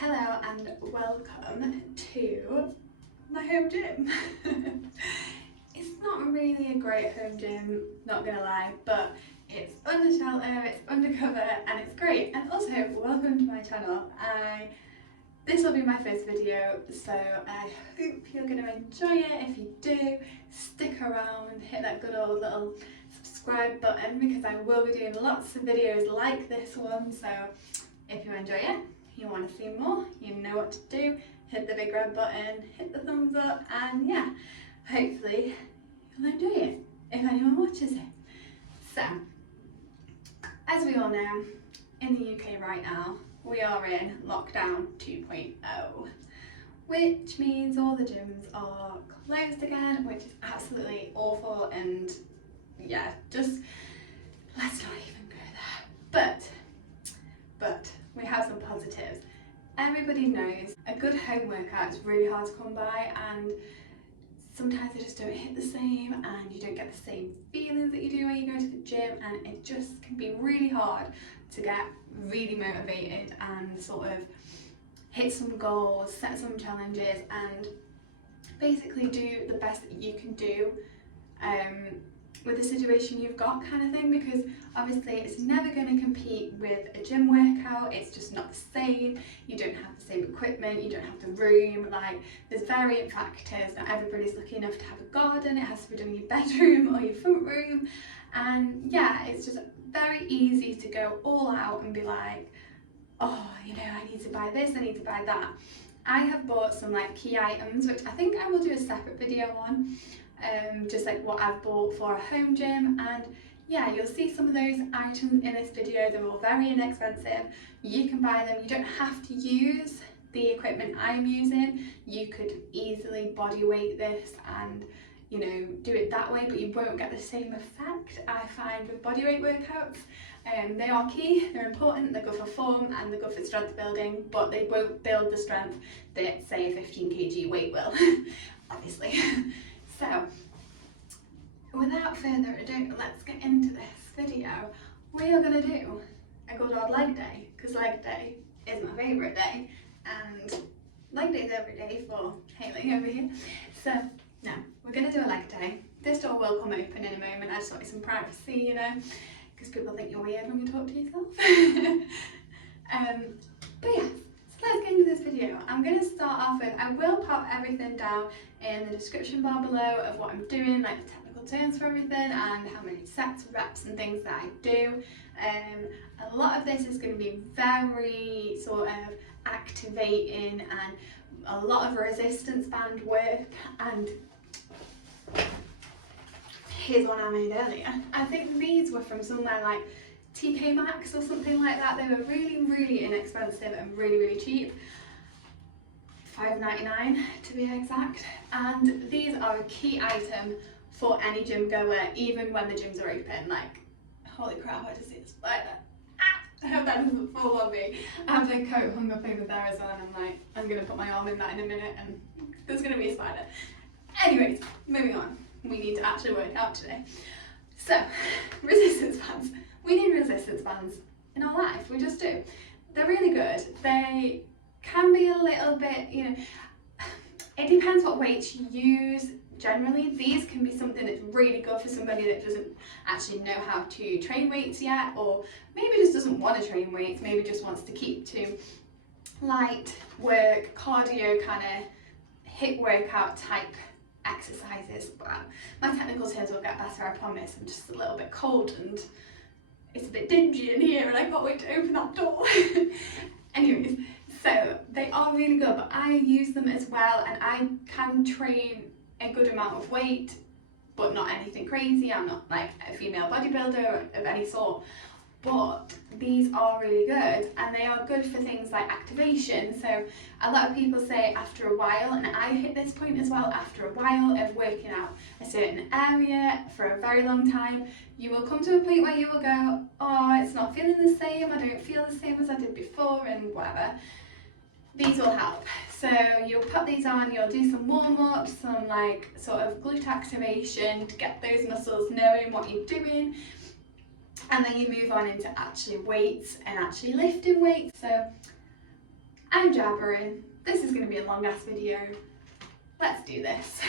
Hello and welcome to my home gym. It's not really a great home gym, not gonna lie, but it's under shelter, it's undercover and it's great. And also, welcome to my channel. This will be my first video, so I hope you're going to enjoy it. If you do, stick around, hit that good old little subscribe button because I will be doing lots of videos like this one. So if you enjoy it, you want to see more, you know what to do. Hit the big red button, hit the thumbs up, and yeah, hopefully you'll enjoy it if anyone watches it. So, as we all know, in the UK right now, we are in lockdown 2.0, which means all the gyms are closed again, which is absolutely awful, and yeah, just let's not even go there. But we have some positives. Everybody knows a good home workout is really hard to come by, and sometimes they just don't hit the same and you don't get the same feelings that you do when you go to the gym, and it just can be really hard to get really motivated and sort of hit some goals, set some challenges and basically do the best that you can do with the situation you've got, kind of thing, because obviously it's never going to compete with a gym workout. It's just not the same. You don't have the same equipment, you don't have the room, like there's varying factors. Not everybody's lucky enough to have a garden. It has to be done in your bedroom or your front room, and yeah, it's just very easy to go all out and be like, oh, you know, I need to buy this, I need to buy that. I have bought some like key items, which I think I will do a separate video on, just like what I've bought for a home gym, and yeah, you'll see some of those items in this video. They're all very inexpensive. You can buy them, you don't have to use the equipment I'm using. You could easily body weight this and, you know, do it that way, but you won't get the same effect I find with bodyweight workouts. They are key, they're important, they're good for form and they're good for strength building, but they won't build the strength that, say, a 15 kg weight will, obviously. So, without further ado, let's get into this video. We are going to do a good old leg day, because leg day is my favourite day, and leg day is every day for Hayley over here. So, no, we're going to do a leg day. This door will come open in a moment. I just wanted some privacy, you know, because people think you're weird when you talk to yourself. But yeah, so let's get into this video. I'm going to start off with, I will pop everything down in the description bar below of what I'm doing, like the technical terms for everything and how many sets, reps and things that I do. A lot of this is going to be very sort of activating and a lot of resistance band work, and here's one I made earlier. I think these were from somewhere like TK Maxx or something like that. They were really inexpensive and really cheap. $5.99 to be exact. And these are a key item for any gym goer, even when the gyms are open. Like, holy crap, I just see a spider. I hope that doesn't fall on me. I have the coat hung up over there as well, and I'm like, I'm gonna put my arm in that in a minute and there's gonna be a spider. Anyways, moving on. We need to actually work out today. So, resistance bands. We need resistance bands in our life, we just do. They're really good. They can be a little bit, you know, it depends what weights you use. Generally, these can be something that's really good for somebody that doesn't actually know how to train weights yet, or maybe just doesn't want to train weights, maybe just wants to keep to light work, cardio, kind of HIIT workout type exercises. But my technical terms will get better, I promise. I'm just a little bit cold and it's a bit dingy in here and I can't wait to open that door. Anyways, so they are really good, but I use them as well, and I can train a good amount of weight, but not anything crazy. I'm not like a female bodybuilder of any sort, but these are really good, and they are good for things like activation. So a lot of people say after a while, and I hit this point as well, after a while of working out a certain area for a very long time, you will come to a point where you will go, oh, it's not feeling the same, I don't feel the same as I did before, and whatever. These will help. So you'll put these on, you'll do some warm-ups, some like sort of glute activation to get those muscles knowing what you're doing, and then you move on into actually weights and actually lifting weights. So I'm jabbering. This is going to be a long ass video. Let's do this.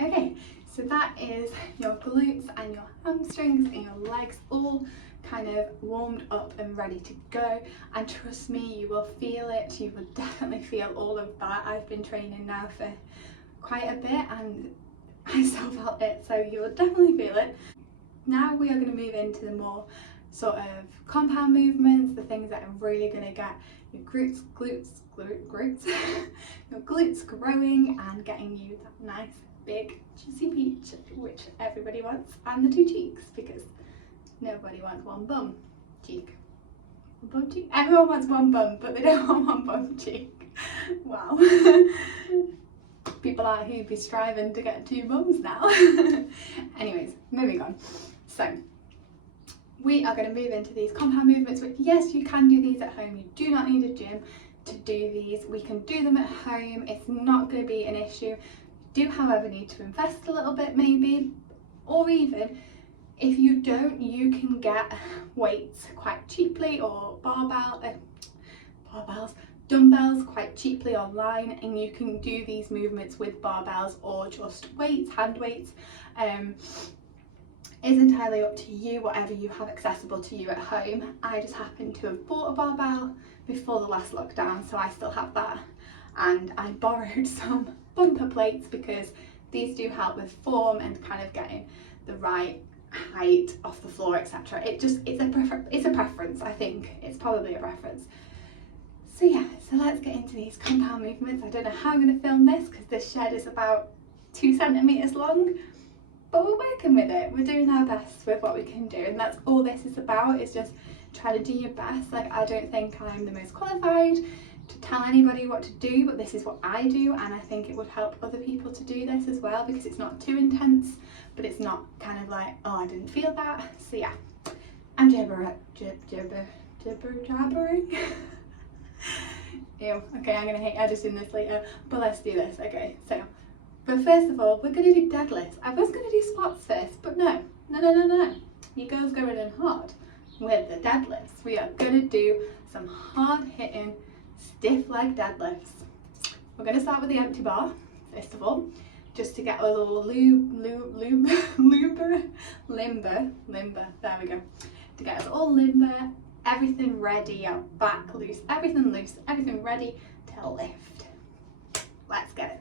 Okay, so that is your glutes and your hamstrings and your legs all kind of warmed up and ready to go, and trust me, you will feel it. You will definitely feel all of that. I've been training now for quite a bit and I still felt it, so you will definitely feel it. Now we are going to move into the more sort of compound movements, the things that are really going to get your glutes, your glutes growing and getting you that nice big juicy peach, which everybody wants, and the two cheeks, because nobody wants one bum cheek. Bum cheek? Everyone wants one bum, but they don't want one bum cheek. Wow. People out here be striving to get two bums now. Anyways, moving on. So we are going to move into these compound movements, which yes, you can do these at home. You do not need a gym to do these. We can do them at home. It's not going to be an issue. You do, however, need to invest a little bit maybe, or even if you don't, you can get weights quite cheaply, or dumbbells quite cheaply online, and you can do these movements with barbells or just weights, hand weights. It's entirely up to you, whatever you have accessible to you at home. I just happened to have bought a barbell before the last lockdown, so I still have that, and I borrowed some bumper plates because these do help with form and kind of getting the right height off the floor, etc. It's a preference. I think it's probably a preference. So yeah, so let's get into these compound movements. I don't know how I'm going to film this because this shed is about 2 centimeters long, but we're working with it. We're doing our best with what we can do, and that's all this is about, is just trying to do your best. Like, I don't think I'm the most qualified to tell anybody what to do, but this is what I do, and I think it would help other people to do this as well, because it's not too intense, but it's not kind of like, oh, I didn't feel that. So yeah, I'm jabbering. Ew, okay, I'm gonna hate editing this later, but let's do this. Okay, so, but first of all, we're gonna do deadlifts. I was gonna do squats first, but no. You girls going in hard with the deadlifts. We are gonna do some hard hitting stiff leg deadlifts. We're going to start with the empty bar first of all, just to get a little limber, there we go, to get us all limber, everything ready, our back loose, everything ready to lift. Let's get it.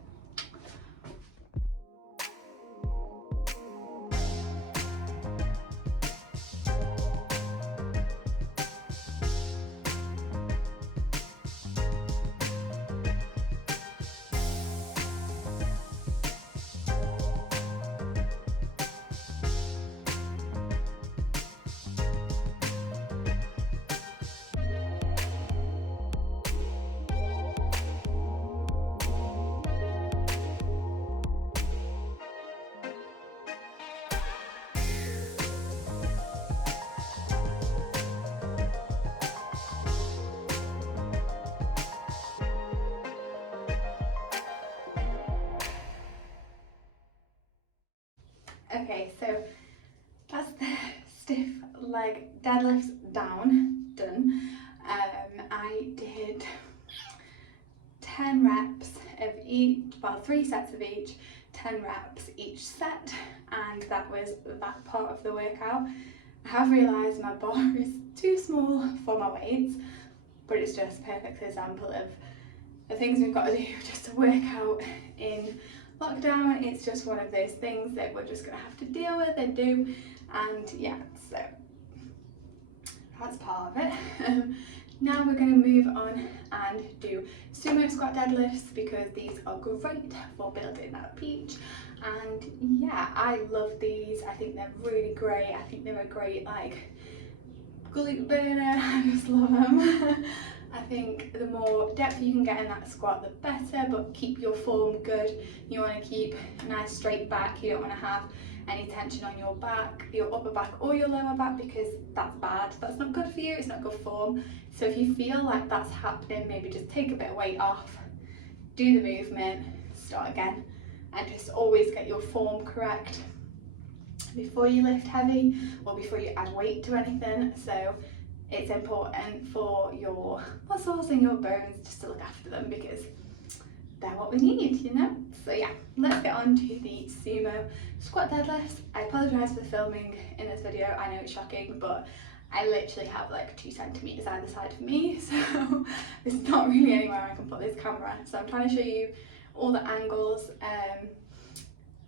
Okay, so that's the stiff leg deadlifts down, done. I did 10 reps of each, well 3 sets of each, 10 reps each set, and that was that part of the workout. I have realised my bar is too small for my weights, but it's just a perfect example of the things we've got to do just to work out in lockdown. It's just one of those things that we're just going to have to deal with and do, and yeah, so that's part of it. Now we're going to move on and do sumo squat deadlifts because these are great for building that peach, and yeah, I love these. I think they're really great. I think they're a great like glute burner. I just love them. I think the more depth you can get in that squat, the better, but keep your form good. You want to keep a nice straight back. You don't want to have any tension on your back, your upper back or your lower back, because that's bad. That's not good for you. It's not good form. So if you feel like that's happening, maybe just take a bit of weight off, do the movement, start again, and just always get your form correct before you lift heavy or before you add weight to anything. So it's important for your muscles and your bones just to look after them because they're what we need, you know? So yeah, let's get on to the sumo squat deadlifts. I apologise for the filming in this video. I know it's shocking, but I literally have like 2 centimetres either side of me, so there's not really anywhere I can put this camera. So I'm trying to show you all the angles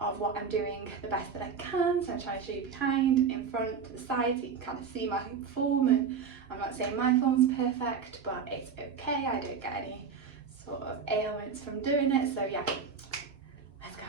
of what I'm doing the best that I can. So I'm trying to show you behind, in front, to the side, so you can kind of see my form. And I'm not saying my form's perfect, but it's okay. I don't get any sort of ailments from doing it. So yeah, let's go.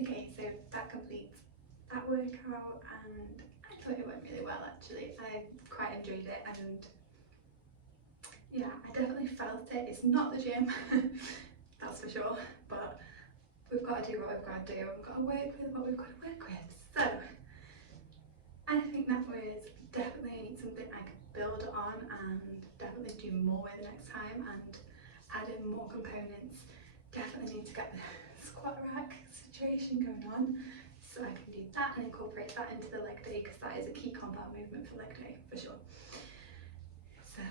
Okay, so that completes that workout, and I thought it went really well actually. I quite enjoyed it, and yeah, I definitely felt it. It's not the gym, that's for sure, but we've got to do what we've got to do. We've got to work with what we've got to work with. So I think that was definitely something I could build on and definitely do more with next time, and add in more components. Definitely need to get the squat rack situation going on, so I can do that and incorporate that into the leg day, because that is a key compound movement for leg day for sure. So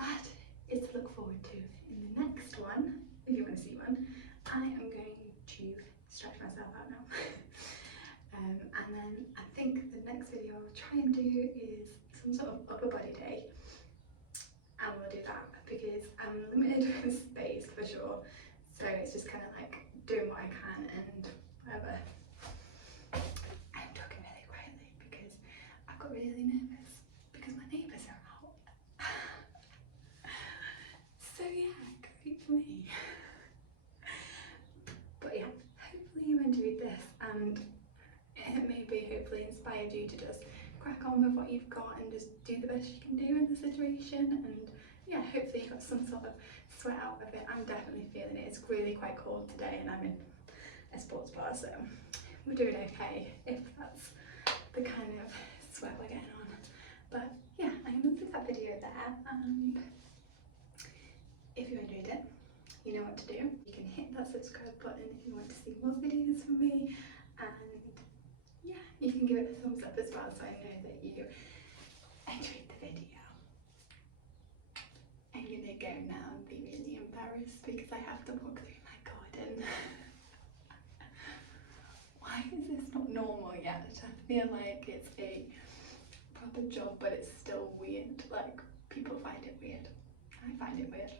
that is to look forward to in the next one. If you want to see one, I am going to stretch myself out now. And then I think the next video I'll try and do is some sort of upper body day, and we'll do that because I'm limited with space for sure. So it's just kind of like doing what I can and whatever. I'm talking really quietly because I got really nervous because my neighbours are out. So yeah, great for me. But yeah, hopefully you enjoyed this, and it maybe hopefully inspired you to just crack on with what you've got and just do the best you can do in the situation. And yeah, hopefully you got some sort of sweat out of it. I'm definitely feeling it. It's really quite cold today and I'm in a sports bar, so we're doing okay if that's the kind of sweat we're getting on. But yeah, I'm going to put that video there, and if you enjoyed it, you know what to do. You can hit that subscribe button if you want to see more videos from me, and yeah, you can give it a thumbs up as well so I know that you enjoyed the video. I'm gonna go now and be really embarrassed because I have to walk through my garden. Why is this not normal yet? I feel like it's a proper job, but it's still weird. Like, people find it weird. I find it weird.